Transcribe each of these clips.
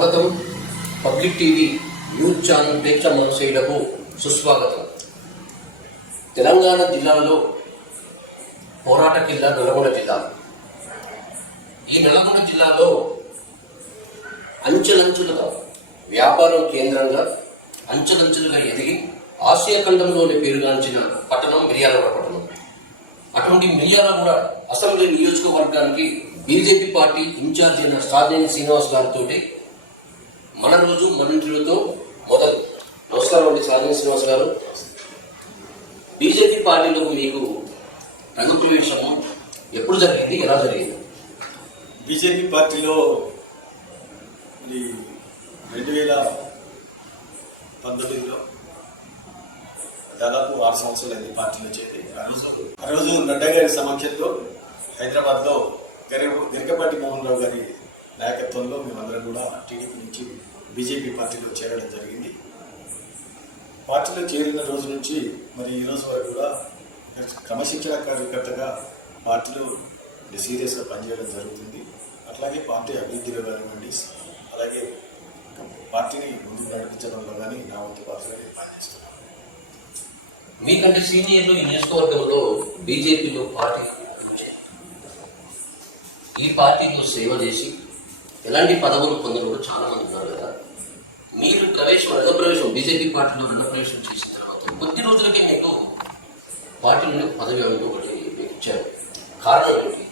స్వాగతం. Public TV news channel ప్రేక్ష మనుషులకు సుస్వాగతం. తెలంగాణ జిల్లాలో పోరాట జిల్లా నల్గొండ జిల్లా. ఈ నల్గొండ జిల్లాలో అంచెలంచులుగా వ్యాపారం కేంద్రంగా అంచెలంచులుగా ఎదిగి ఆసియా ఖండంలోని పేరుగాంచిన పట్టణం మిర్యాలగూడ పట్టణం. అటువంటి మిర్యాలగూడ అసెంబ్లీ నియోజకవర్గానికి బీజేపీ పార్టీ ఇన్ఛార్జ్ అయిన సాధనేని శ్రీనివాస్ గారితో మన రోజు మనుషులతో మొదలు. నమస్కారం అండి సాధన శ్రీనివాస్ గారు. బీజేపీ పార్టీలో మీకు రంగప్రవేశము ఎప్పుడు జరిగింది ఎలా జరిగింది? బీజేపీ పార్టీలో మరి రెండు వేల పంతొమ్మిదిలో దాదాపు ఆరు సంవత్సరాలు అయింది పార్టీలో చేరి. ఆ రోజు ఆ రోజు నడ్డా గారి సమక్షంలో హైదరాబాద్లో గరి గరికపాటి మోహన్ రావు గారి నాయకత్వంలో మేమందరం కూడా టీడీపీ నుంచి బీజేపీ పార్టీలో చేరడం జరిగింది. పార్టీలో చేరిన రోజు నుంచి మరి ఈరోజు వరకు కూడా క్రమశిక్షణ కార్యకర్తగా పార్టీలో సీరియస్గా పనిచేయడం జరుగుతుంది. అట్లాగే పార్టీ అభివృద్ధిలో కానివ్వండి అలాగే పార్టీని ముందుకు నడిపించడంలో కానీ నా వంతు పాత్రగా నేను పనిచేస్తున్నాను మీకంటే సీనియర్లు ఈ నియోజకవర్గంలో బీజేపీలో పార్టీ ఈ పార్టీలో సేవ చేసి ఎలాంటి పదవులు పొందిన కూడా చాలా మంది ఉన్నారు కదా. మీరు ప్రవేశం రంగప్రవేశం బీజేపీ పార్టీలో రంగప్రవేశం చేసిన తర్వాత కొద్ది రోజులకే మీకు పార్టీ నుండి పదవి అంటూ ఒకటి మీకు ఇచ్చారు. కారణం ఏంటి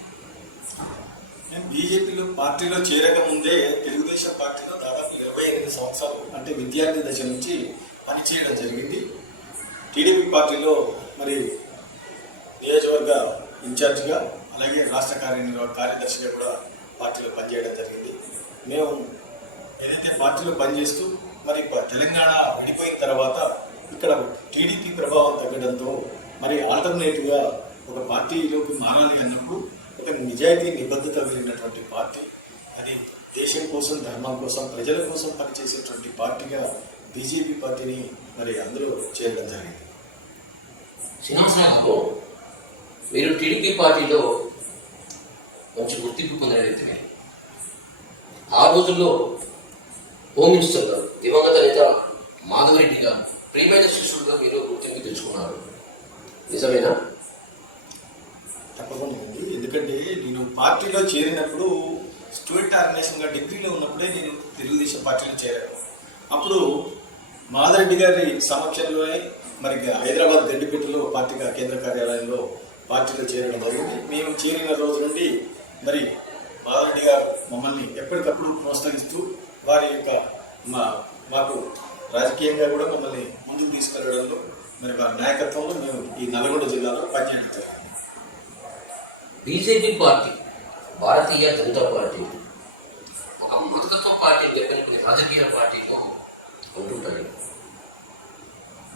నేను బీజేపీలో పార్టీలో చేరక ముందే తెలుగుదేశం పార్టీలో దాదాపు ఇరవై ఎనిమిది సంవత్సరాలు అంటే విద్యార్థి దశ నుంచి పనిచేయడం జరిగింది. టీడీపీ పార్టీలో మరి నియోజకవర్గ ఇన్ఛార్జిగా అలాగే రాష్ట్ర కార్యనిర్వాహక కార్యదర్శిగా కూడా పార్టీలో పనిచేయడం జరిగింది. మేము ఏదైతే పార్టీలో పనిచేస్తూ మరి తెలంగాణ విడిపోయిన తర్వాత ఇక్కడ టీడీపీ ప్రభావం తగ్గడంతో మరి ఆల్టర్నేటివ్గా ఒక పార్టీలోకి మారాలి అన్నప్పుడు ఒక నిజాయితీ నిబద్ధత కలిగినటువంటి పార్టీ అది దేశం కోసం ధర్మం కోసం ప్రజల కోసం పనిచేసేటువంటి పార్టీగా బీజేపీ పార్టీని మరి అందులో చేరడం జరిగింది. శ్రీనివాసరావు మీరు టీడీపీ పార్టీలో మంచి గుర్తింపు పొందిన వ్యక్తి మీరు. ఆ రోజుల్లో హోమ్ మినిస్టర్ గారు దివంగత నేత మాధవరెడ్డి గారు ప్రియమైన శిష్యుడుగా మీరు గుర్తింపు తెచ్చుకున్నారు. నిజమేనా? తప్పకుండా ఎందుకంటే నేను పార్టీలో చేరినప్పుడు స్టూడెంట్ ఆర్గనైజేషన్గా డిగ్రీలో ఉన్నప్పుడే నేను తెలుగుదేశం పార్టీలో చేరాను. అప్పుడు మాధరెడ్డి గారి సమక్షంలోనే మరి హైదరాబాద్ గడ్డిపేటలో పార్టీగా కేంద్ర కార్యాలయంలో పార్టీలో చేరడం జరిగింది. మేము చేరిన రోజు నుండి మరి మాధరెడ్డి గారు మమ్మల్ని ఎప్పటికప్పుడు ప్రోత్సహిస్తూ వారి యొక్క మా మాకు రాజకీయంగా కూడా మమ్మల్ని ముందుకు తీసుకెళ్ళడంలో మరి వారి నాయకత్వంలో మేము ఈ నల్గొండ జిల్లాలో పనిచేయడం. జరిగింది BJP party Bharatiya Janata party ఒక మతతత్వ పార్టీ చెప్పిన కొన్ని రాజకీయ పార్టీలో ఉంటుంటాయి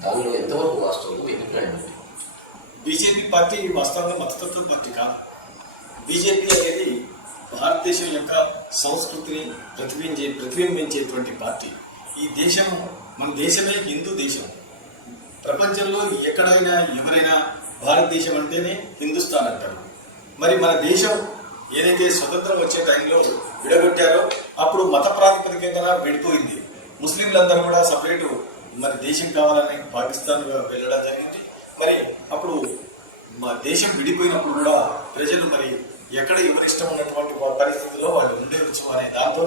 దానిలో ఎంతవరకు వాస్తవం మీ అభిప్రాయం ఏంటి? బీజేపీ పార్టీ వాస్తవంగా మతతత్వ పార్టీ కాదు. బీజేపీ అనేది భారతదేశం యొక్క సంస్కృతిని ప్రతిబింబించే ప్రతిబింబించేటువంటి పార్టీ. ఈ దేశం మన దేశమే హిందూ దేశం. ప్రపంచంలో ఎక్కడైనా ఎవరైనా భారతదేశం అంటేనే హిందుస్థాన్ అంటారు. మరి మన దేశం ఏదైతే స్వతంత్రం వచ్చే టైంలో విడగొట్టారో అప్పుడు మత ప్రాతిపదికన విడిపోయింది. ముస్లింలందరూ కూడా సపరేటు మరి దేశం కావాలని పాకిస్తాన్ వెళ్ళడం జరిగింది. మరి అప్పుడు మా దేశం విడిపోయినప్పుడు కూడా ప్రజలు మరి ఎక్కడ ఎవరి ఇష్టం ఉన్నటువంటి వా- పరిస్థితుల్లో వాళ్ళు ఉండవచ్చు అనే దాంతో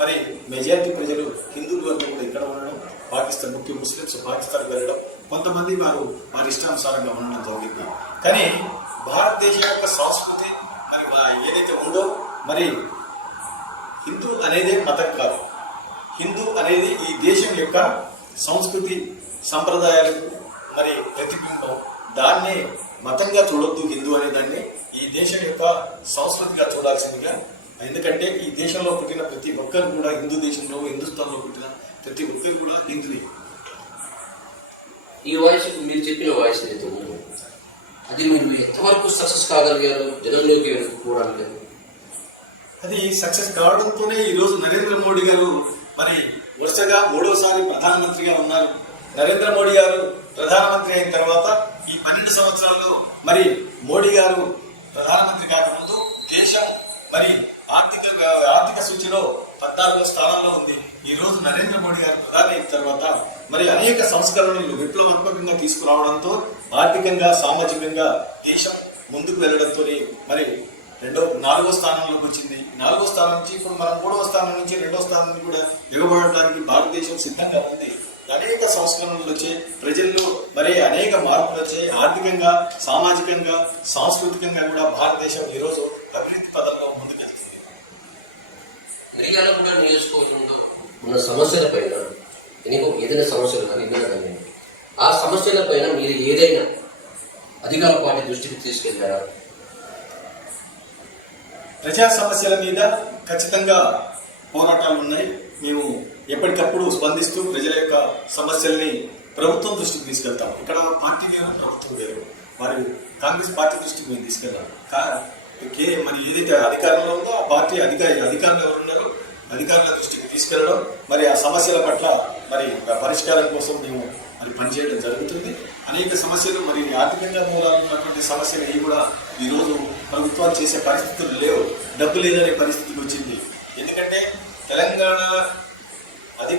మరి మెజారిటీ ప్రజలు హిందువులు అంటే కూడా ఇక్కడ ఉండడం పాకిస్తాన్ ముఖ్య ముస్లిమ్స్ పాకిస్తాన్ వెళ్ళడం కొంతమంది వారు వారి ఇష్టానుసారంగా ఉండడం జరిగింది. కానీ భారతదేశం యొక్క సంస్కృతి మరి మా- ఏదైతే ఉందో మరి హిందూ అనేది మతం కాదు. హిందూ అనేది ఈ దేశం యొక్క సంస్కృతి సంప్రదాయాలకు మరి ప్రతిబింబం. దాన్ని మతంగా చూడొద్దు హిందూ అనే దాన్ని ఈ దేశం యొక్క సంస్కృతిగా చూడాల్సిందిగా. ఎందుకంటే ఈ దేశంలో పుట్టిన ప్రతి ఒక్కరు కూడా హిందూ దేశంలో హిందుస్థాన్లో పుట్టిన ప్రతి ఒక్కరు కూడా హిందువే ఈ వాయిస్ మీరు చెప్పిన వాయిస్ ఏదైతే ఉందో అది మీరు ఎంతవరకు సక్సెస్ కాగలిగారు? జనంలోకి పోవడానికి అది సక్సెస్ కావడంతోనే ఈ రోజు నరేంద్ర మోడీ గారు మరి వరుసగా మూడోసారి ప్రధానమంత్రిగా ఉన్నారు. నరేంద్ర మోడీ గారు ప్రధానమంత్రి అయిన తర్వాత ఈ పన్నెండు సంవత్సరాల్లో మరి మోడీ గారు ప్రధానమంత్రి కాకముందు దేశం మరి ఆర్థిక ఆర్థిక సూచిలో పద్నాలుగో స్థానంలో ఉంది. ఈ రోజు నరేంద్ర మోడీ గారు ప్రధాని అయిన తర్వాత మరి అనేక సంస్కరణలు విప్లవాత్మకంగా తీసుకురావడంతో ఆర్థికంగా సామాజికంగా దేశం ముందుకు వెళ్ళడంతో మరి రెండో నాలుగో స్థానంలోకి వచ్చింది. నాలుగో స్థానం నుంచి ఇప్పుడు మనం మూడవ స్థానం నుంచి రెండో స్థానం కూడా ఎగబడడానికి భారతదేశం సిద్ధంగా ఉంది. అనేక సంస్కరణలు వచ్చాయి ప్రజల్లో మరి అనేక మార్పులు వచ్చాయి ఆర్థికంగా సామాజికంగా సాంస్కృతికంగా కూడా భారతదేశం ఈరోజు అభివృద్ధి పదంలో ముందుకెళ్తుంది. నియోజకవర్గంలో ఉన్న సమస్యల పైన ఏదైనా సమస్యలు కానీ ఆ సమస్యల పైన మీరు ఏదైనా అధికార పార్టీ దృష్టికి తీసుకెళ్ళారా ప్రజా సమస్యల మీద ఖచ్చితంగా పోరాటాలు ఉన్నాయి మేము ఎప్పటికప్పుడు స్పందిస్తూ ప్రజల యొక్క సమస్యల్ని ప్రభుత్వం దృష్టికి తీసుకెళ్తాం. ఇక్కడ పార్టీ వేరు ప్రభుత్వం వేరు. మరి కాంగ్రెస్ పార్టీ దృష్టికి మేము తీసుకెళ్తాం కే మరి ఏదైతే అధికారంలో ఉందో ఆ పార్టీ అధికారి అధికారులు ఎవరున్నారో అధికారుల దృష్టికి తీసుకెళ్ళడం మరి ఆ సమస్యల పట్ల మరి పరిష్కారం కోసం మేము మరి పనిచేయడం జరుగుతుంది. అనేక సమస్యలు మరి ఆర్థికంగా మూలాలు ఉన్నటువంటి సమస్యలు ఇవి కూడా ఈరోజు ప్రభుత్వాలు చేసే పరిస్థితులు లేవు. డబ్బు లేదనే పరిస్థితికి వచ్చింది. ఎందుకంటే తెలంగాణ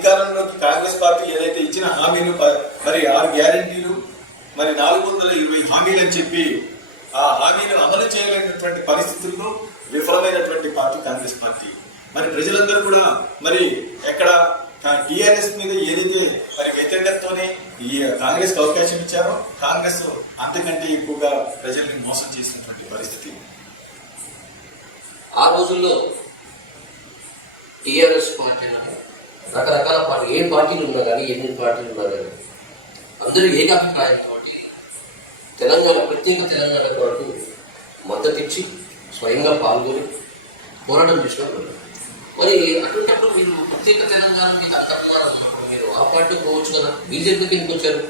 అధికారంలోకి కాంగ్రెస్ పార్టీ ఏదైతే ఇచ్చిన హామీలు మరి ఆరు గ్యారంటీలు మరి నాలుగు వందల ఇరవై హామీలు అని చెప్పి ఆ హామీలు అమలు చేయలేనటువంటి పరిస్థితుల్లో విఫలమైనటువంటి పార్టీ కాంగ్రెస్ పార్టీ. మరి ప్రజలందరూ కూడా మరి ఎక్కడ టీఆర్ఎస్ మీద ఏదైతే మరి వ్యతిరేకతతోనే ఈ కాంగ్రెస్ అవకాశం ఇచ్చారో కాంగ్రెస్ అంతకంటే ఎక్కువగా ప్రజల్ని మోసం చేసినటువంటి పరిస్థితి. ఆ రోజుల్లో టీఆర్ఎస్ పార్టీ రకరకాల పార్టీ ఏ పార్టీలు ఉన్నా కానీ ఎన్ని పార్టీలు ఉన్నా కానీ అందరూ ఏకాభిప్రాయంతో తెలంగాణ ప్రత్యేక తెలంగాణ కొరకు మద్దతు ఇచ్చి స్వయంగా పాల్గొని పోరాటం చేసినప్పుడు మరి అటువంటిప్పుడు మీరు ప్రత్యేక తెలంగాణ మీద అంత అభిమానం మీరు ఆ పార్టీ పోవచ్చు కదా? బీజేపీకి ఎందుకు వచ్చారు?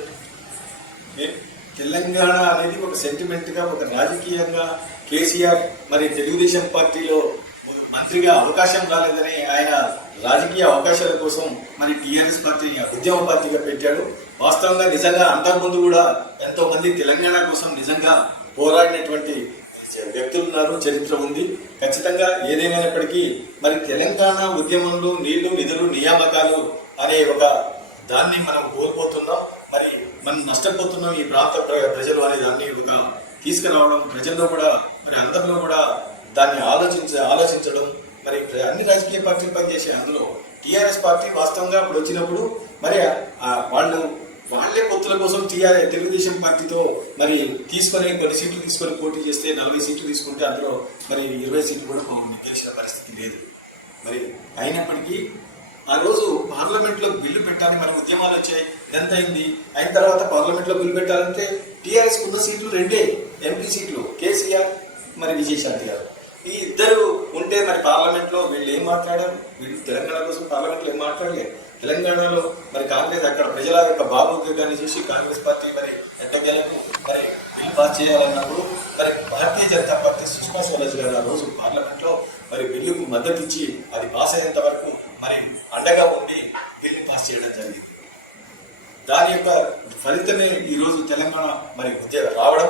తెలంగాణ అనేది ఒక సెంటిమెంట్గా ఒక రాజకీయంగా కేసీఆర్ మరి తెలుగుదేశం పార్టీలో మంత్రిగా అవకాశం రాలేదని ఆయన రాజకీయ అవకాశాల కోసం మరి టీఆర్ఎస్ పార్టీని ఉద్యమ పార్టీగా పెట్టాడు. వాస్తవంగా నిజంగా అంతకుముందు కూడా ఎంతో మంది తెలంగాణ కోసం నిజంగా పోరాడినటువంటి వ్యక్తులు ఉన్నారు చరిత్ర ఉంది. ఖచ్చితంగా ఏదేమైనప్పటికీ మరి తెలంగాణ ఉద్యమంలో నీళ్ళు నిధులు నియామకాలు అనే ఒక దాన్ని మనం కోల్పోతున్నాం. మరి మనం నష్టపోతున్నాం ఈ ప్రాంత ప్రజలు అనే దాన్ని ఒక తీసుకురావడం ప్రజల్లో కూడా మరి అందరిలో కూడా దాన్ని ఆలోచించ ఆలోచించడం. మరి అన్ని రాజకీయ పార్టీలు పనిచేసే అందులో టీఆర్ఎస్ పార్టీ వాస్తవంగా అప్పుడు వచ్చినప్పుడు మరి వాళ్ళు వాళ్ళే పొత్తుల కోసం టీఆర్ఎస్ తెలుగుదేశం పార్టీతో మరి తీసుకొని కొన్ని సీట్లు తీసుకొని పోటీ చేస్తే నలభై సీట్లు తీసుకుంటే అందులో మరి ఇరవై సీట్లు కూడా గెలిచిన పరిస్థితి లేదు. మరి అయినప్పటికీ ఆ రోజు పార్లమెంట్లో బిల్లు పెట్టాలి మరి ఉద్యమాలు వచ్చాయి ఎంత అయింది. అయిన తర్వాత పార్లమెంట్లో బిల్లు పెట్టాలంటే టీఆర్ఎస్ ఉన్న సీట్లు రెండే ఎంపీ సీట్లు కేసీఆర్ మరి విజయశాంతి గారు. ఈ ఇద్దరు ఉంటే మరి పార్లమెంట్లో వీళ్ళు ఏం మాట్లాడారు? వీళ్ళు తెలంగాణ కోసం పార్లమెంట్లో ఏం మాట్లాడలేదు. తెలంగాణలో మరి కాంగ్రెస్ అక్కడ ప్రజల యొక్క భావోద్వేగాన్ని చూసి కాంగ్రెస్ పార్టీ మరి ఎట్టగలకు మరి బిల్ పాస్ చేయాలన్నప్పుడు మరి భారతీయ జనతా పార్టీ సుష్మా స్వరాజ్ గారు ఆ రోజు పార్లమెంట్లో మరి బిల్లుకు మద్దతు ఇచ్చి అది పాస్ అయ్యేంత వరకు మరి అండగా ఉండి బిల్లు పాస్ చేయడం జరిగింది. దాని యొక్క ఫలితమే ఈరోజు తెలంగాణ మరి ఉద్యోగం రావడం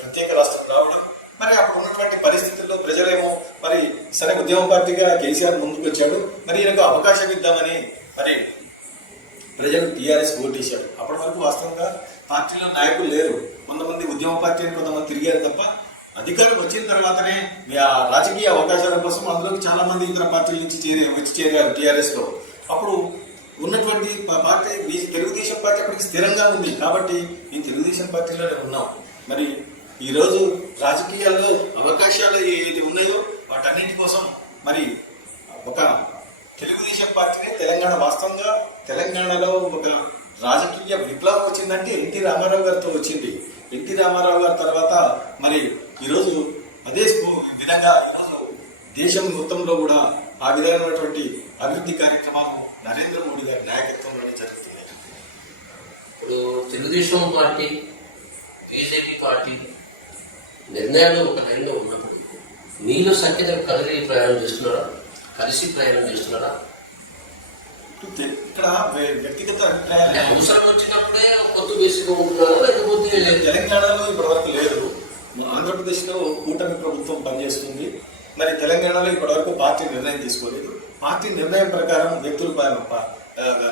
ప్రత్యేక రాష్ట్రం రావడం మరి అప్పుడు ఉన్నటువంటి పరిస్థితుల్లో ప్రజలేమో మరి సరే ఉద్యమ పార్టీగా కేసీఆర్ ముందుకు వచ్చాడు మరి ఈయనకు అవకాశం ఇద్దామని మరి ప్రజలు టీఆర్ఎస్ ఓటేశారు అప్పటి వరకు వాస్తవంగా పార్టీలో నాయకులు లేరు. కొంతమంది ఉద్యమ పార్టీ అని కొంతమంది తిరిగారు తప్ప అధికారం వచ్చిన తర్వాతనే రాజకీయ అవకాశాల కోసం అందులోకి చాలా మంది ఇతర పార్టీల నుంచి చేరే వచ్చి చేరారు టీఆర్ఎస్లో. అప్పుడు ఉన్నటువంటి పార్టీ తెలుగుదేశం పార్టీ అప్పటికి స్థిరంగా ఉంది. కాబట్టి ఈ తెలుగుదేశం పార్టీలోనే ఉన్నాం. మరి ఈరోజు రాజకీయాల్లో అవకాశాలు ఏది ఉన్నాయో వాటన్నిటి కోసం మరి ఒక తెలుగుదేశం పార్టీనే తెలంగాణ వాస్తవంగా తెలంగాణలో ఒక రాజకీయ విప్లవం వచ్చిందంటే ఎన్టీ రామారావు గారితో వచ్చింది. ఎన్టీ రామారావు గారి తర్వాత మరి ఈరోజు అదే విధంగా ఈరోజు దేశం మొత్తంలో కూడా ఆ విధమైనటువంటి అభివృద్ధి కార్యక్రమాలు నరేంద్ర మోడీ గారి నాయకత్వంలోనే జరుగుతున్నాయి. ఇప్పుడు తెలుగుదేశం పార్టీ బీజేపీ పార్టీ నిర్ణయాలు ఒక లైన్లో ఉన్నప్పుడు మీరు సంఖ్యతో కదిలి ప్రయాణం చేస్తున్నారా? కలిసి ప్రయాణం చేస్తున్నారా? ఇక్కడ వ్య- వ్యక్తిగత అవసరం వచ్చినప్పుడే పొత్తు వేసుకుంటున్నారా లేకపోతే తెలంగాణలో ఇప్పటివరకు లేదు. ఆంధ్రప్రదేశ్లో కూటమి ప్రభుత్వం పనిచేస్తుంది. మరి తెలంగాణలో ఇప్పటివరకు పార్టీ నిర్ణయం తీసుకోలేదు. పార్టీ నిర్ణయం ప్రకారం వ్యక్తులు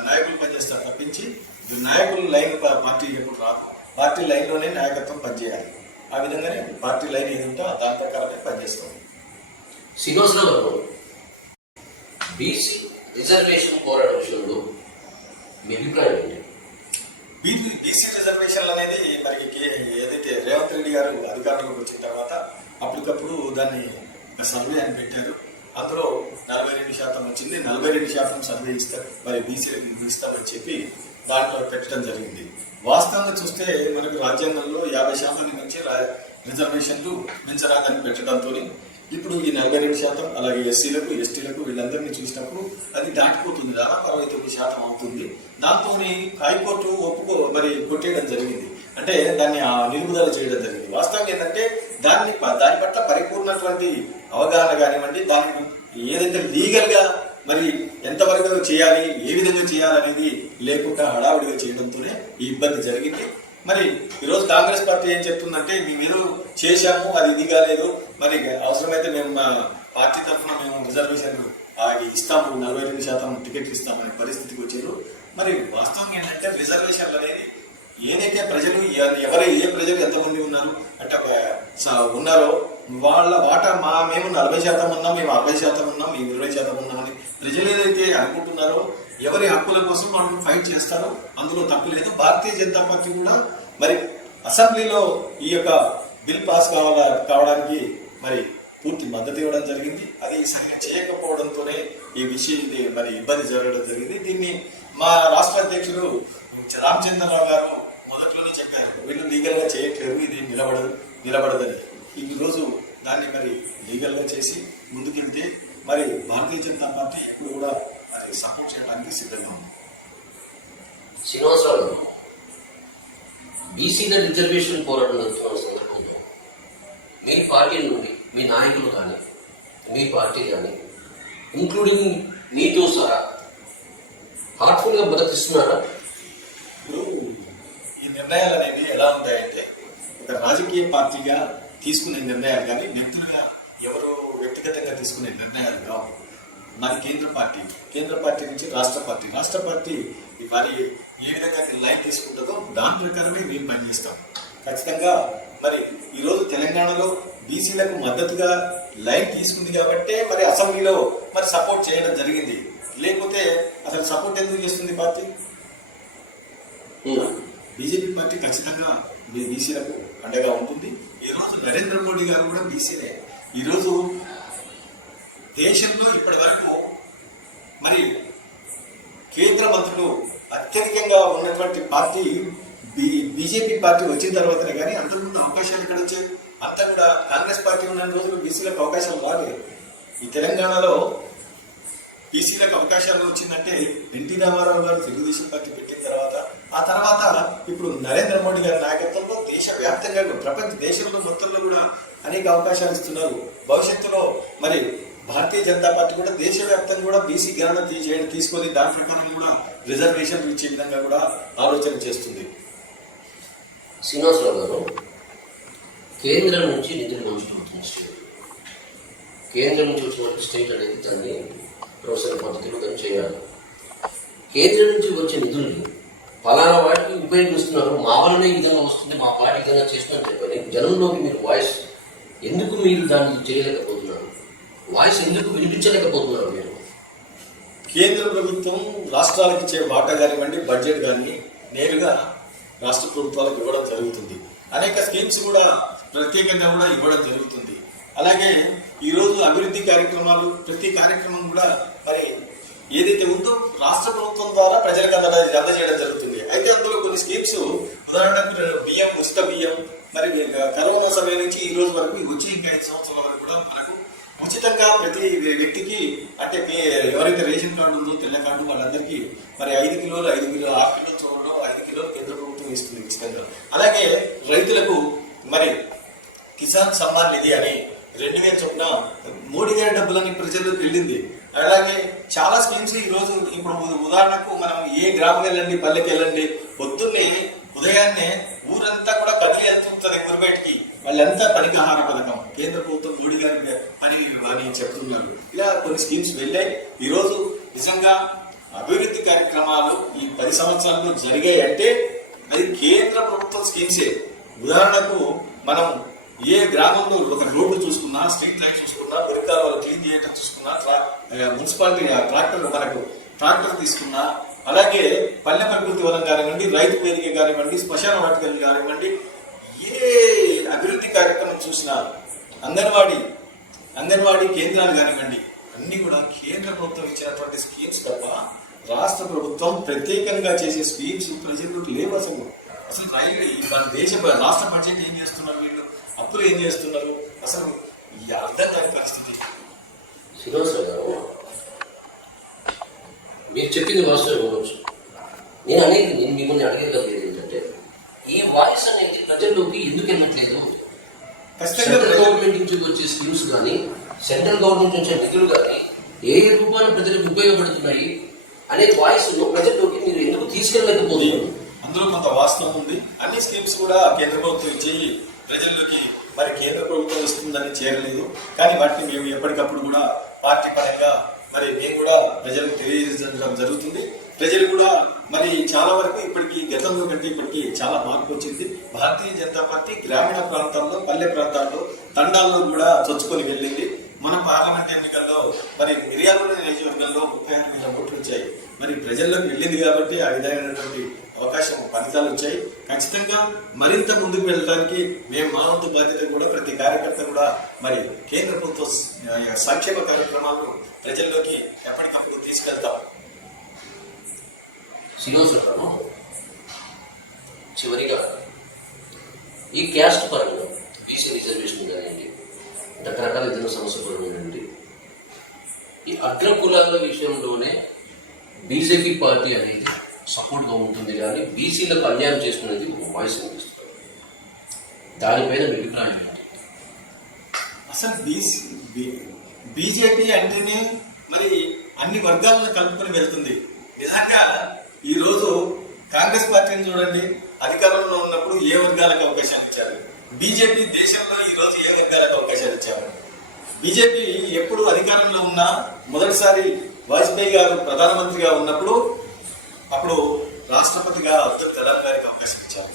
నాయకులు పనిచేస్తారు తప్పించి నాయకులు లైన్ పార్టీ ఎప్పుడు రాదు. పార్టీ లైన్లోనే నాయకత్వం పనిచేయాలి. ఆ విధంగానే పార్టీ లైన్ ఏది ఉందో దాని ప్రకారమే పనిచేస్తాం శ్రీనివాసరావు బీసీ రిజర్వేషన్ పోరాట విషయంలో మీ అభిప్రాయం ఏంటి? బీసీ బీసీ రిజర్వేషన్లు అనేది మరి ఏదైతే రేవంత్ రెడ్డి గారు అధికారంలోకి వచ్చిన తర్వాత అప్పటికప్పుడు దాన్ని సర్వే అని పెట్టారు. అందులో నలభై రెండు శాతం వచ్చింది. నలభై రెండు శాతం సర్వే ఇస్తారు. మరి బీసీలకు ఇస్తామని చెప్పి దాంట్లో పెట్టడం జరిగింది. వాస్తవంగా చూస్తే మనకు రాజ్యాంగంలో యాభై శాతం మించి రిజర్వేషన్లు మించరాదని పెట్టడంతో ఇప్పుడు ఈ నలభై రెండు శాతం అలాగే ఎస్సీలకు ఎస్టీలకు వీళ్ళందరినీ చూసినప్పుడు అది దాటిపోతుంది. దాదాపు అరవై తొమ్మిది శాతం అవుతుంది. దాంతో హైకోర్టు ఒప్పుకో మరి కొట్టేయడం జరిగింది. అంటే దాన్ని ఆ నిలుపుదల చేయడం జరిగింది. వాస్తవం ఏంటంటే దాన్ని దాని పట్ల పరిపూర్ణటువంటి అవగాహన కానివ్వండి దాన్ని ఏదైతే లీగల్గా మరి ఎంతవరకు చేయాలి ఏ విధంగా చేయాలనేది లేకుండా హడావిడిగా చేయడంతోనే ఈ ఇబ్బంది జరిగింది. మరి ఈరోజు కాంగ్రెస్ పార్టీ ఏం చెప్తుందంటే మీరు చేశాము అది ఇది కాలేదు. మరి అవసరమైతే మేము మా పార్టీ తరఫున మేము రిజర్వేషన్ ఆగి ఇస్తాము నలభై రెండు శాతం టికెట్లు ఇస్తామనే పరిస్థితికి వచ్చారు. మరి వాస్తవం ఏంటంటే రిజర్వేషన్లు అనేది ఏదైతే ప్రజలు ఎవరు ఏ ప్రజలు ఎంతమంది ఉన్నారు అంటే ఉన్నారో వాళ్ళ వాటా మా మేము నలభై శాతం ఉన్నాం మేము అరవై శాతం ఉన్నాం మేము ఇరవై శాతం ఉన్నామని ప్రజలు ఏదైతే అనుకుంటున్నారో ఎవరి హక్కుల కోసం మనం ఫైట్ చేస్తారో అందులో తప్పు లేదు. భారతీయ జనతా పార్టీ కూడా మరి అసెంబ్లీలో ఈ యొక్క బిల్ పాస్ కావాల కావడానికి మరి పూర్తి మద్దతు ఇవ్వడం జరిగింది. అది సరిగ్గా చేయకపోవడంతోనే ఈ విషయం మరి ఇబ్బంది జరగడం జరిగింది. దీన్ని మా రాష్ట్ర అధ్యక్షుడు రామచంద్రరావు గారు మొదట్లోనే చెప్పారు. వీళ్ళు లీగల్గా చేయట్లేదు ఇది నిలబడదు నిలబడదని. ఈ రోజు దాన్ని మరి లీగల్గా చేసి ముందుకెళ్తే మరి భారతీయ జనతా పార్టీ ఇప్పుడు కూడా సపోర్ట్ చేయడానికి సిద్ధంగా ఉంది. శ్రీనివాసరావు బీసీల రిజర్వేషన్ పోరాటం సందర్భంలో మీ పార్టీ నుండి మీ నాయకులు కానీ మీ పార్టీ కానీ ఇంక్లూడింగ్ మీతో సహా హార్ట్ఫుల్గా ఇప్పుడు ఈ నిర్ణయాలు అనేవి ఎలా ఉంటాయంటే ఒక రాజకీయ పార్టీగా తీసుకునే నిర్ణయాలు కానీ వ్యక్తులుగా ఎవరు వ్యక్తిగతంగా తీసుకునే నిర్ణయాలు కావు. మరి కేంద్ర పార్టీ. కేంద్ర పార్టీ నుంచి రాష్ట్ర పార్టీ. రాష్ట్ర పార్టీ మరి ఏ విధంగా లైన్ తీసుకుంటుందో దాని ప్రకారమే మేము పనిచేస్తాం. ఖచ్చితంగా మరి ఈరోజు తెలంగాణలో బీసీలకు మద్దతుగా లైన్ తీసుకుంది కాబట్టే మరి అసెంబ్లీలో మరి సపోర్ట్ చేయడం జరిగింది. లేకపోతే అసలు సపోర్ట్ ఎందుకు చేస్తుంది పార్టీ? బీజేపీ పార్టీ ఖచ్చితంగా మీ బీసీలకు అండగా ఉంటుంది. ఈ రోజు నరేంద్ర మోడీ గారు కూడా బీసీలే. ఈరోజు దేశంలో ఇప్పటి వరకు మరి కేంద్ర మంత్రులు అత్యధికంగా ఉన్నటువంటి పార్టీ బీ బీజేపీ పార్టీ వచ్చిన తర్వాతనే కానీ అంతకుముందు అవకాశాలు ఇక్కడ వచ్చాయి. అంతా కూడా కాంగ్రెస్ పార్టీ ఉన్న రోజులు బీసీలకు అవకాశాలు రాలేదు ఈ తెలంగాణలో బీసీలకు అవకాశాలు వచ్చిందంటే ఎన్టీ రామారావు గారు తెలుగుదేశం పార్టీ పెట్టిన తర్వాత ఆ తర్వాత ఇప్పుడు నరేంద్ర మోడీ గారి నాయకత్వంలో దేశవ్యాప్తంగా ప్రపంచ దేశంలో మొత్తంలో కూడా అనేక అవకాశాలు ఇస్తున్నారు. భవిష్యత్తులో మరి భారతీయ జనతా పార్టీ కూడా దేశవ్యాప్తంగా కూడా బీసీ గణన చేయడం తీసుకొని దాని ప్రకారం కూడా రిజర్వేషన్ ఇచ్చే విధంగా కూడా ఆలోచన చేస్తుంది. శ్రీనివాసరావు గారు కేంద్రం నుంచి నిధులు మంజూరు అవుతుంది స్టేట్ కేంద్రం నుంచి వచ్చినటువంటి స్టేట్ అనేది దాన్ని ప్రొఫెసర్ పద్ధతిలో దాన్ని చేయాలి. కేంద్రం నుంచి వచ్చే నిధుల్ని ఫలానా వాటికి ఉపయోగిస్తున్నారు మా వలన ఈ విధంగా వస్తుంది మా పార్టీ విధంగా చేస్తున్నారు చెప్పండి. జనంలోకి మీరు వాయిస్ ఎందుకు మీరు దాన్ని చేయలేకపోతున్నారు? వాయిస్ ఎందుకు వినిపించలేకపోతున్నారు మీరు? కేంద్ర ప్రభుత్వం రాష్ట్రాలకు ఇచ్చే వాటా కానివ్వండి బడ్జెట్ కానీ నేరుగా రాష్ట్ర ప్రభుత్వాలకు ఇవ్వడం జరుగుతుంది. అనేక స్కీమ్స్ కూడా ప్రత్యేకంగా కూడా ఇవ్వడం జరుగుతుంది. అలాగే ఈరోజు అభివృద్ధి కార్యక్రమాలు ప్రతి కార్యక్రమం కూడా మరి నిధులు రాష్ట్ర ప్రభుత్వం ద్వారా ప్రజలకు అంద అందజేయడం జరుగుతుంది. అయితే అందులో కొన్ని స్కీమ్స్ ఉదాహరణకు బియ్యం ఉచిత బియ్యం మరి కరోనా సమయం నుంచి ఈ రోజు వరకు వచ్చే ఇంకా ఐదు సంవత్సరాల వరకు కూడా మనకు ఉచితంగా ప్రతి వ్యక్తికి అంటే మీ ఎవరైతే రేషన్ కార్డు ఉందో తెల్ల కార్డు వాళ్ళందరికీ మరి ఐదు కిలోలు ఐదు కిలోలు ఆరు చూడడం ఐదు కిలోలు కేంద్ర ప్రభుత్వం ఇస్తుంది ఉచితంగా. అలాగే రైతులకు మరి కిసాన్ సమ్మాన్ నిధి అని రెండు వేల చొప్పున మోడీ గారి డబ్బులని ప్రజలకు వెళ్ళింది. అలాగే చాలా స్కీమ్స్ ఈరోజు ఇప్పుడు ఉదాహరణకు మనం ఏ గ్రామం వెళ్ళండి పల్లెకి వెళ్ళండి పొద్దున్నే ఉదయాన్నే ఊరంతా కూడా కదిలి వెళ్తుంటది ఊరు బయటికి వాళ్ళంతా ఆహార పథకం. కేంద్ర ప్రభుత్వం మోడీ గారి పని అని చెప్తున్నారు. ఇలా కొన్ని స్కీమ్స్ వెళ్ళాయి. ఈరోజు నిజంగా అభివృద్ధి కార్యక్రమాలు ఈ పది సంవత్సరాల్లో జరిగాయి అంటే అది కేంద్ర ప్రభుత్వం స్కీమ్సే. ఉదాహరణకు మనం ఏ గ్రామంలో ఒక రోడ్డు చూసుకున్నా స్ట్రీట్ లైట్ చూసుకున్నా గురికాలు క్లీన్ చేయటం చూసుకున్నా మున్సిపాలిటీ ఆ ట్రాక్టర్ మనకు ట్రాక్టర్ తీసుకున్నా అలాగే పల్లె ప్రకృతి వనం కానివ్వండి రైతు వేదిక కానివ్వండి శ్మశాన వాటికలు కానివ్వండి ఏ అభివృద్ధి కార్యక్రమం చూసినా అంగన్వాడీ అంగన్వాడీ కేంద్రాలు కానివ్వండి అన్నీ కూడా కేంద్ర ప్రభుత్వం ఇచ్చినటువంటి స్కీమ్స్ తప్ప రాష్ట్ర ప్రభుత్వం ప్రత్యేకంగా చేసే స్కీమ్స్ ప్రజలకు లేవు అసలు. అసలు రైల్వే మన దేశ రాష్ట్ర బడ్జెట్ ఏం చేస్తున్నారు వీళ్ళు? అప్పులు ఏం చేస్తున్నారు? అసలు ఈ అర్థం కాని పరిస్థితి. శ్రీనివాసరావు గారు మీరు చెప్పింది వాస్తవం ఇవ్వచ్చు నేను అనేది నేను మిమ్మల్ని అడిగేది ఏంటంటే ఈ వాయిస్ అనేది ప్రజల్లోకి ఎందుకు వెళ్ళట్లేదు? సెంట్రల్ గవర్నమెంట్ నుంచి వచ్చే స్కీమ్స్ కానీ సెంట్రల్ గవర్నమెంట్ నుంచి వచ్చే నిధులు కానీ ఏ ఏ రూపాన ప్రజలకు ఉపయోగపడుతున్నాయి అనే వాయిస్ ప్రజల్లోకి మీరు ఎందుకు తీసుకెళ్ళలేకపోతున్నారు? అందులో కొంత వాస్తవం ఉంది. అన్ని స్కీమ్స్ కూడా కేంద్ర ప్రభుత్వం ఇచ్చి ప్రజల్లోకి మరి కేంద్ర ప్రభుత్వం ఇస్తుందని చేరలేదు. కానీ వాటిని మేము ఎప్పటికప్పుడు కూడా పార్టీ పరంగా మరి మేము కూడా ప్రజలకు తెలియజేయడం జరుగుతుంది. ప్రజలు కూడా మరి చాలా వరకు ఇప్పటికి గతంలో కంటే ఇప్పటికి చాలా మార్పు వచ్చింది. భారతీయ జనతా పార్టీ గ్రామీణ ప్రాంతాల్లో పల్లె ప్రాంతాల్లో తండాల్లో కూడా చొచ్చుకొని వెళ్ళింది. మన పార్లమెంట్ ఎన్నికల్లో మరి మిర్యాలగూడ నియోజకవర్గంలో ముప్పై ఆరు వేల ఓట్లు వచ్చాయి. మరి ప్రజల్లోకి వెళ్ళింది కాబట్టి ఆ విధమైనటువంటి అవకాశం ఫలితాలు వచ్చాయి. ఖచ్చితంగా మరింత ముందుకు వెళ్ళడానికి మేము మా వంతు బాధ్యత కూడా ప్రతి కార్యకర్త కూడా మరి కేంద్ర ప్రభుత్వ సంక్షేమ కార్యక్రమాలను ప్రజల్లోకి ఎప్పటికప్పుడు తీసుకెళ్తాం. శ్రీనివాసరావు చివరిగా ఈ క్యాస్ట్ పరంగా బీసీ రిజర్వేషన్ కానివ్వండి రకరకాల ఇతర సమస్యలు పరంగానండి ఈ అగ్రకులాల విషయంలోనే బీజేపీ పార్టీ అనేది సపోర్ట్గా ఉంటుంది కానీ బీసీలకు అన్యాయం చేసుకునేది ఒక వాయిస్ అనిపిస్తుంది దానిపైన మీ అభిప్రాయం అసలు బీసీ బీజేపీ అంటేనే మరి అన్ని వర్గాలను కలుపుకొని వెళ్తుంది. నిజంగా ఈ రోజు కాంగ్రెస్ పార్టీని చూడండి అధికారంలో ఉన్నప్పుడు ఏ వర్గాలకు అవకాశాలు ఇచ్చారు? బీజేపీ దేశంలో ఈరోజు ఏ వర్గాలకు అవకాశాలు ఇచ్చారు? బీజేపీ ఎప్పుడు అధికారంలో ఉన్నా మొదటిసారి వాజ్పేయి గారు ప్రధానమంత్రిగా ఉన్నప్పుడు అప్పుడు రాష్ట్రపతిగా అబ్దుల్ కలాం గారికి అవకాశం ఇచ్చారు.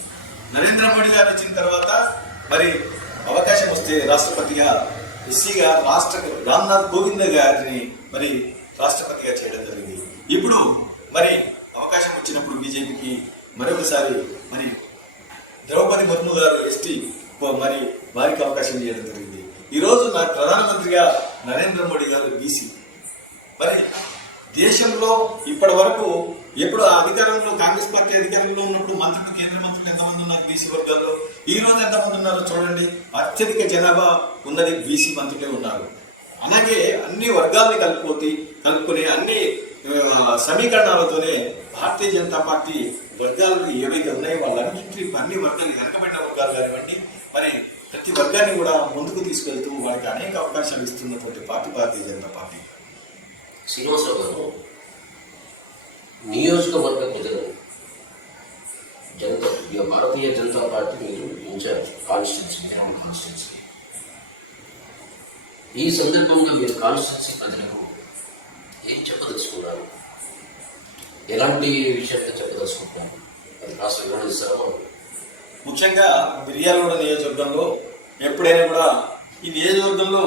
నరేంద్ర మోడీ గారు వచ్చిన తర్వాత మరి అవకాశం వస్తే రాష్ట్రపతిగా ఎస్సీగా రాష్ట్ర రామ్నాథ్ కోవింద్ గారిని మరి రాష్ట్రపతిగా చేయడం జరిగింది. ఇప్పుడు మరి అవకాశం వచ్చినప్పుడు బీజేపీకి మరొకసారి మరి ద్రౌపది ముర్ము గారు ఎస్టీ మరి వారికి అవకాశం చేయడం జరిగింది. ఈరోజు నా ప్రధానమంత్రిగా నరేంద్ర మోడీ గారు బీసీ. మరి దేశంలో ఇప్పటి వరకు ఎప్పుడు అధికారంలో కాంగ్రెస్ పార్టీ అధికారంలో ఉన్నప్పుడు మంత్రులు కేంద్ర మంత్రులు ఎంతమంది ఉన్నారు? బీసీ వర్గాల్లో. ఈ రోజు ఎంతమంది ఉన్నారో చూడండి? అత్యధిక జనాభా ఉన్నది బీసీ మంత్రులే ఉన్నారు. అలాగే అన్ని వర్గాల్ని కలుపుకొని కలుపుకునే అన్ని సమీకరణాలతోనే భారతీయ జనతా పార్టీ వర్గాలు ఏవైతే ఉన్నాయో వాళ్ళన్నింటి అన్ని వర్గాలు వెనకబడిన వర్గాలు కానివ్వండి మరి ప్రతి వర్గాన్ని కూడా ముందుకు తీసుకెళ్తూ వారికి అనేక అవకాశాలు ఇస్తున్నటువంటి పార్టీ భారతీయ జనతా పార్టీ. శ్రీనివాసరావు గారు నియోజకవర్గ ప్రజలు జనతా భారతీయ జనతా పార్టీ మీరు ఇన్ఛార్జ్ కాన్స్టిట్యూన్సీ గ్రామ కాన్స్టిట్యూన్సీ. ఈ సందర్భంగా మీరు కాన్స్టిట్యూన్సీ ప్రజలకు ఏం చెప్పదలుచుకున్నారు? ఎలాంటి విషయంలో చెప్పదలుచుకుంటున్నారు అది కాస్త వివరిస్తారో ముఖ్యంగా మిర్యాలగూడ నియోజకవర్గంలో ఎప్పుడైనా కూడా ఈ నియోజకవర్గంలో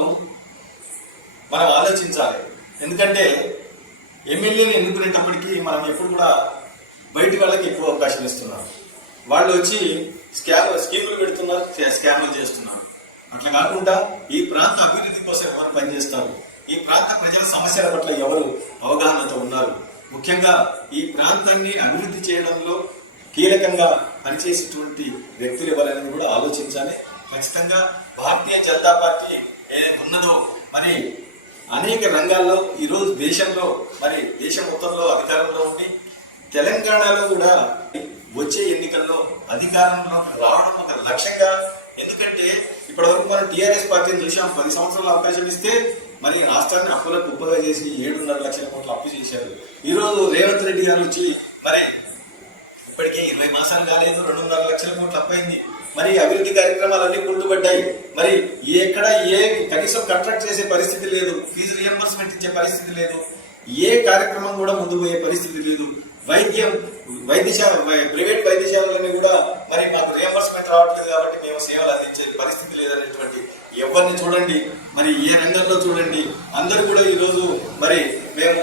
మనం ఆలోచించాలి. ఎందుకంటే ఎమ్మెల్యేని ఎన్నుకునేటప్పటికీ మనం ఎప్పుడు కూడా బయటి వాళ్ళకి ఎక్కువ అవకాశం ఇస్తున్నారు వాళ్ళు వచ్చి స్కామ్ స్కీములు పెడుతున్నారు స్కాములు చేస్తున్నారు. అట్లా కాకుండా ఈ ప్రాంత అభివృద్ధి కోసం ఎవరు పనిచేస్తారు? ఈ ప్రాంత ప్రజల సమస్యల పట్ల ఎవరు అవగాహనతో ఉన్నారు? ముఖ్యంగా ఈ ప్రాంతాన్ని అభివృద్ధి చేయడంలో కీలకంగా పనిచేసేటువంటి వ్యక్తులు ఎవరైనా కూడా ఆలోచించాలి. ఖచ్చితంగా భారతీయ జనతా పార్టీ ఏదైతే ఉన్నదో మరి అనేక రంగాల్లో ఈరోజు దేశంలో మరి దేశం మొత్తంలో అధికారంలో ఉండి తెలంగాణలో కూడా వచ్చే ఎన్నికల్లో అధికారంలో రావడం ఒక లక్ష్యంగా ఎందుకంటే ఇప్పటివరకు మనం టీఆర్ఎస్ పార్టీని చూసాం పది సంవత్సరాల అవకాశం ఇస్తే మరి రాష్ట్రాన్ని అప్పుల కుప్పగా చేసి ఏడున్నర లక్షల కోట్లు అప్పు చేశారు. ఈరోజు రేవంత్ రెడ్డి గారు వచ్చి మరి ఇప్పటికే ఇరవై మాసాలు కాలేదు రెండున్నర లక్షల కోట్లు అప్పైంది మరి అభివృద్ధి కార్యక్రమాలన్నీ గుర్తుపడ్డాయి మరి ఎక్కడ ఏ కనీసం కంట్రాక్ట్ చేసే పరిస్థితి లేదు ఫీజు రియంబర్స్మెంట్ ఇచ్చే పరిస్థితి లేదు ఏ కార్యక్రమం కూడా ముందు పోయే పరిస్థితి లేదు. వైద్యం వైద్యశాల వై- ప్రైవేట్ వైద్యశాలలన్నీ కూడా మరి మాకు రియంబర్స్మెంట్ రావట్లేదు కాబట్టి మేము సేవలు అందించే పరిస్థితి లేదనేటువంటి ఎవరిని చూడండి మరి ఏ రంగంలో చూడండి అందరూ కూడా ఈరోజు మరి మేము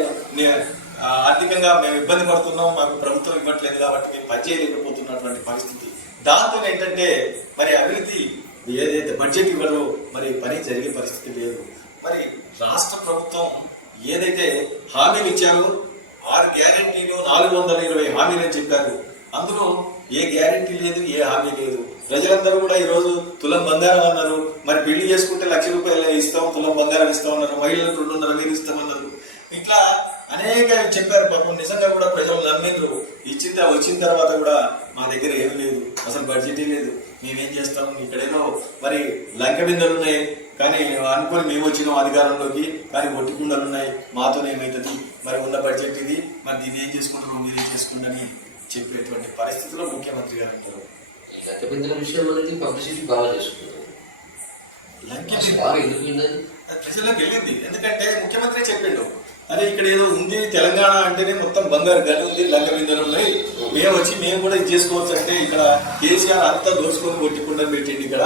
ఆర్థికంగా మేము ఇబ్బంది పడుతున్నాం మాకు ప్రభుత్వం ఇవ్వట్లేదు కాబట్టి మేము పనిచేయలేకపోతున్నటువంటి పరిస్థితి. దాంతో ఏంటంటే మరి అభివృద్ధి ఏదైతే బడ్జెట్ ఇవ్వడో మరి పని జరిగే పరిస్థితి లేదు. మరి రాష్ట్ర ప్రభుత్వం ఏదైతే హామీలు ఇచ్చారో ఆరు గ్యారంటీలు నాలుగు వందల ఇరవై హామీలు అని చెప్పారు. అందులో ఏ గ్యారంటీ లేదు ఏ హామీ లేదు. ప్రజలందరూ కూడా ఈరోజు తులం బంగారం అన్నారు. మరి పెళ్ళి చేసుకుంటే లక్ష రూపాయలు ఇస్తాం తులం బంగారం ఇస్తాం అన్నారు. మహిళలకు రెండున్నర వేలు ఇస్తామన్నారు. ఇట్లా అనేక చెప్పారు పాపం నిజంగా కూడా ప్రజలు నమ్మిండ్రు. ఇచ్చిన వచ్చిన తర్వాత కూడా మా దగ్గర ఏం లేదు. అసలు బడ్జెటే లేదు. మేమేం చేస్తాం? ఇక్కడేదో మరి లంక బిందెలు ఉన్నాయి. కానీ అనుకొని మేము వచ్చినాం అధికారంలోకి. కానీ ఒట్టి కుండలు ఉన్నాయి. మాతో ఏమవుతుంది మరి ఉన్న బడ్జెట్ ఇది. మరి దీన్ని ఏం చేసుకుంటున్నాం? మీరేం చేసుకోండి అని చెప్పేటువంటి పరిస్థితిలో ముఖ్యమంత్రి గారు లెక్కబిందుల విషయం అనేది పబ్లిసిటీ బాగా చేసుకుంటారు. లంక ప్రజలకు వెళ్ళింది. ఎందుకంటే ముఖ్యమంత్రి చెప్పిండు అదే ఇక్కడ ఏదో ఉంది తెలంగాణ అంటేనే మొత్తం బంగారు గని ఉంది లంక బిందెలు ఉన్నాయి. మేము వచ్చి మేము కూడా ఇది చేసుకోవచ్చు అంటే ఇక్కడ కేసీఆర్ అంతా దోచుకొని కొట్టుకుండా పెట్టింది ఇక్కడ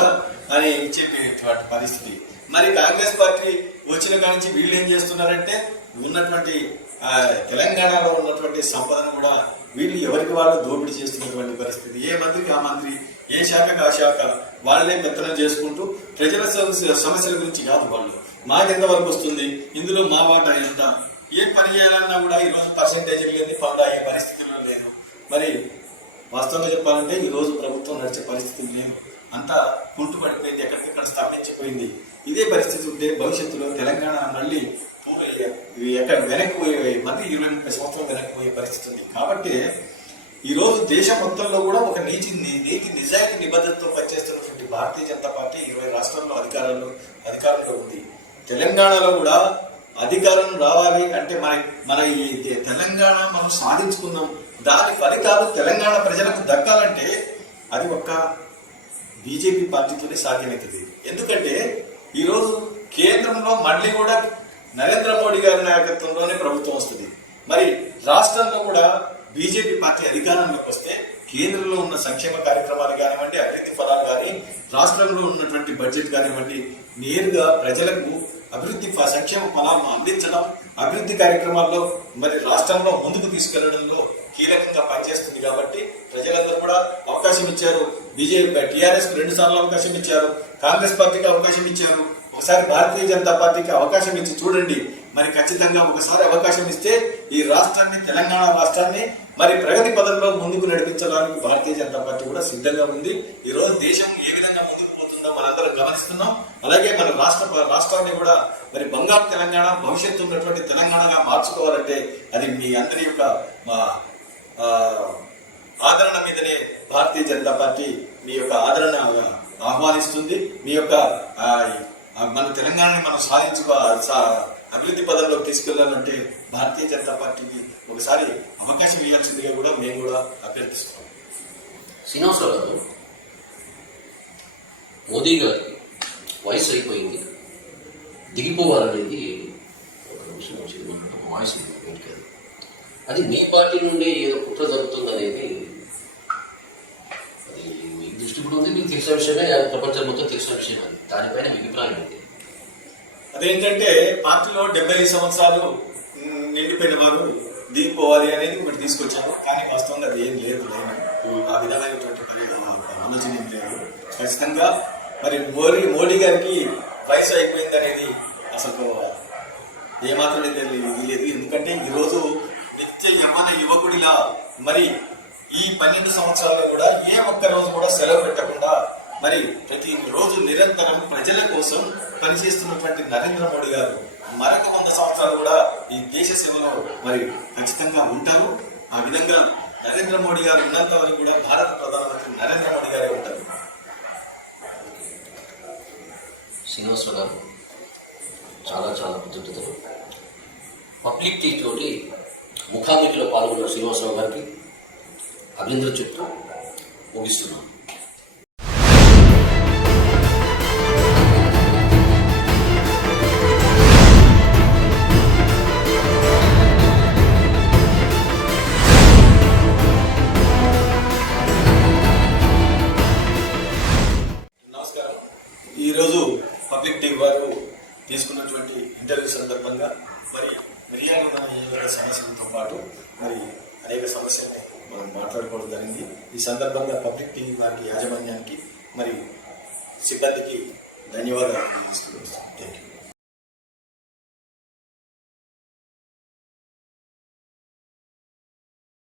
అని చెప్పేటువంటి పరిస్థితి. మరి కాంగ్రెస్ పార్టీ వచ్చిన కాడి నుంచి వీళ్ళు ఏం చేస్తున్నారంటే ఉన్నటువంటి తెలంగాణలో ఉన్నటువంటి సంపదను కూడా వీళ్ళు ఎవరికి వాళ్ళు దోపిడీ చేస్తున్నటువంటి పరిస్థితి. ఏ మంత్రికి ఆ మంత్రి ఏ శాఖకు ఆ శాఖ వాళ్ళనే మెత్తనం చేసుకుంటూ ప్రజల సమస్య సమస్యల గురించి కాదు వాళ్ళు. మాకెంత వరకు వస్తుంది? ఇందులో మా వాటా ఎంత? ఏ పని చేయాలన్నా కూడా ఈరోజు పర్సంటేజ్ లేని పనులు అయ్యే పరిస్థితుల్లో లేదు మరి వాస్తవంగా చెప్పాలంటే ఈ రోజు ప్రభుత్వం నడిచే పరిస్థితి లేదు అంతా కుంటుపడిపోయింది ఎక్కడికక్కడ స్తంభించిపోయింది. ఇదే పరిస్థితి ఉంటే భవిష్యత్తులో తెలంగాణ మళ్ళీ ఎక్కడ వెనక్కి పోయే మళ్ళీ ఇరవై ముప్పై సంవత్సరాలు వెనక్కి పోయే పరిస్థితి ఉంది. కాబట్టి ఈరోజు దేశం మొత్తంలో కూడా ఒక నీతి నీతి నిజాయితీ నిబద్ధతతో పనిచేస్తున్నటువంటి భారతీయ జనతా పార్టీ ఇరవై రాష్ట్రాల్లో అధికారంలో అధికారంలో ఉంది. తెలంగాణలో కూడా అధికారం రావాలి అంటే మన మన ఈ తెలంగాణ మనం సాధించుకుందాం. దాని ఫలితాలు తెలంగాణ ప్రజలకు దక్కాలంటే అది ఒక్క బీజేపీ పార్టీతోనే సాధ్యమవుతుంది. ఎందుకంటే ఈరోజు కేంద్రంలో మళ్ళీ కూడా నరేంద్ర మోడీ గారి నాయకత్వంలోనే ప్రభుత్వం వస్తుంది. మరి రాష్ట్రంలో కూడా బీజేపీ పార్టీ అధికారంలోకి వస్తే కేంద్రంలో ఉన్న సంక్షేమ కార్యక్రమాలు కానివ్వండి అభివృద్ధి ఫలాలు కానీ రాష్ట్రంలో ఉన్నటువంటి బడ్జెట్ కానివ్వండి నేరుగా ప్రజలకు అభివృద్ధి సంక్షేమ ఫలాలను అందించడం అభివృద్ధి కార్యక్రమాల్లో మరి రాష్ట్రంలో ముందుకు తీసుకెళ్ళడంలో కీలకంగా పనిచేస్తుంది కాబట్టి ప్రజలందరూ కూడా అవకాశం ఇచ్చారు. బీజేపీ టీఆర్ఎస్ రెండు సార్లు అవకాశం ఇచ్చారు. కాంగ్రెస్ పార్టీకి అవకాశం ఇచ్చారు. ఒకసారి భారతీయ జనతా పార్టీకి అవకాశం ఇచ్చి చూడండి. మరి ఖచ్చితంగా ఒకసారి అవకాశం ఇస్తే ఈ రాష్ట్రాన్ని తెలంగాణ రాష్ట్రాన్ని మరి ప్రగతి పదంలో ముందుకు నడిపించడానికి భారతీయ జనతా పార్టీ కూడా సిద్ధంగా ఉంది. ఈరోజు దేశం ఏ విధంగా ముందుకు పోతుందో మనందరం గమనిస్తున్నాం. అలాగే మన రాష్ట్ర రాష్ట్రాన్ని కూడా మరి బంగారు తెలంగాణ భవిష్యత్తు ఉన్నటువంటి తెలంగాణగా మార్చుకోవాలంటే అది మీ అందరి యొక్క ఆదరణ మీదనే భారతీయ జనతా పార్టీ మీ యొక్క ఆదరణ ఆహ్వానిస్తుంది. మీ యొక్క మన తెలంగాణని మనం సాధించుకో సా- అభివృద్ధి పదంలోకి తీసుకెళ్ళాలంటే భారతీయ జనతా పార్టీకి ఒకసారి అవకాశం ఇవ్వాల్సిందిగా కూడా మేము కూడా అభ్యర్థిస్తున్నాం. శ్రీనివాసరావు గారు మోదీ గారు వయసు అయిపోయింది దిగిపోవాలనేది ఒక నిమిషం వచ్చింది ఒక వాయిస్ ఉంది అది. మీ పార్టీ నుండి ఏదో కుట్ర జరుగుతుంది అనేది అది మీ దృష్టి కూడా ఉంది మీకు తెలిసిన విషయమే ప్రపంచం మొత్తం తెలిసిన విషయం అది. దానిపైన మీ అభిప్రాయం ఏంటి? అదేంటంటే పార్టీలో డెబ్బై ఐదు సంవత్సరాలు నిండిపోయిన వారు దిగిపోవాలి అనేది ఒకటి తీసుకొచ్చారు. కానీ వాస్తవంగా అది ఏం లేదు లేదు ఆ విధమైనటువంటి ఆలోచన లేదు. ఖచ్చితంగా మరి మోడీ మోడీ గారికి వయసు అయిపోయింది అనేది అసలు ఏమాత్రం తెలియదు ఎందుకంటే ఈరోజు నిత్య యవ్వన యువకుడిలా మరి ఈ పన్నెండు సంవత్సరాల్లో కూడా ఏ ఒక్క రోజు కూడా సెలవు పెట్టకుండా మరి ప్రతి రోజు నిరంతరం ప్రజల కోసం పనిచేస్తున్నటువంటి నరేంద్ర మోడీ గారు మరొక వంద సంవత్సరాలు కూడా ఈ దేశ సేవలో మరి ఖచ్చితంగా ఉంటారు. ఆ విధంగా నరేంద్ర మోడీ గారు ఉన్నంత వరకు కూడా భారత ప్రధానమంత్రి నరేంద్ర మోడీ గారే ఉంటారు. శ్రీనివాసరావు గారు చాలా చాలా కృతజ్ఞతలు. పబ్లిక్ తోటి ముఖాముఖిలో పాల్గొన్న శ్రీనివాసరావు గారికి అభినందన చెప్తూ ముగిస్తున్నాను. సందర్భంగా పబ్లిక్ టీవీ వారికి యాజమాన్యానికి మరి సిబ్బందికి ధన్యవాదాలు తెలియజేస్తున్నాను. Thank you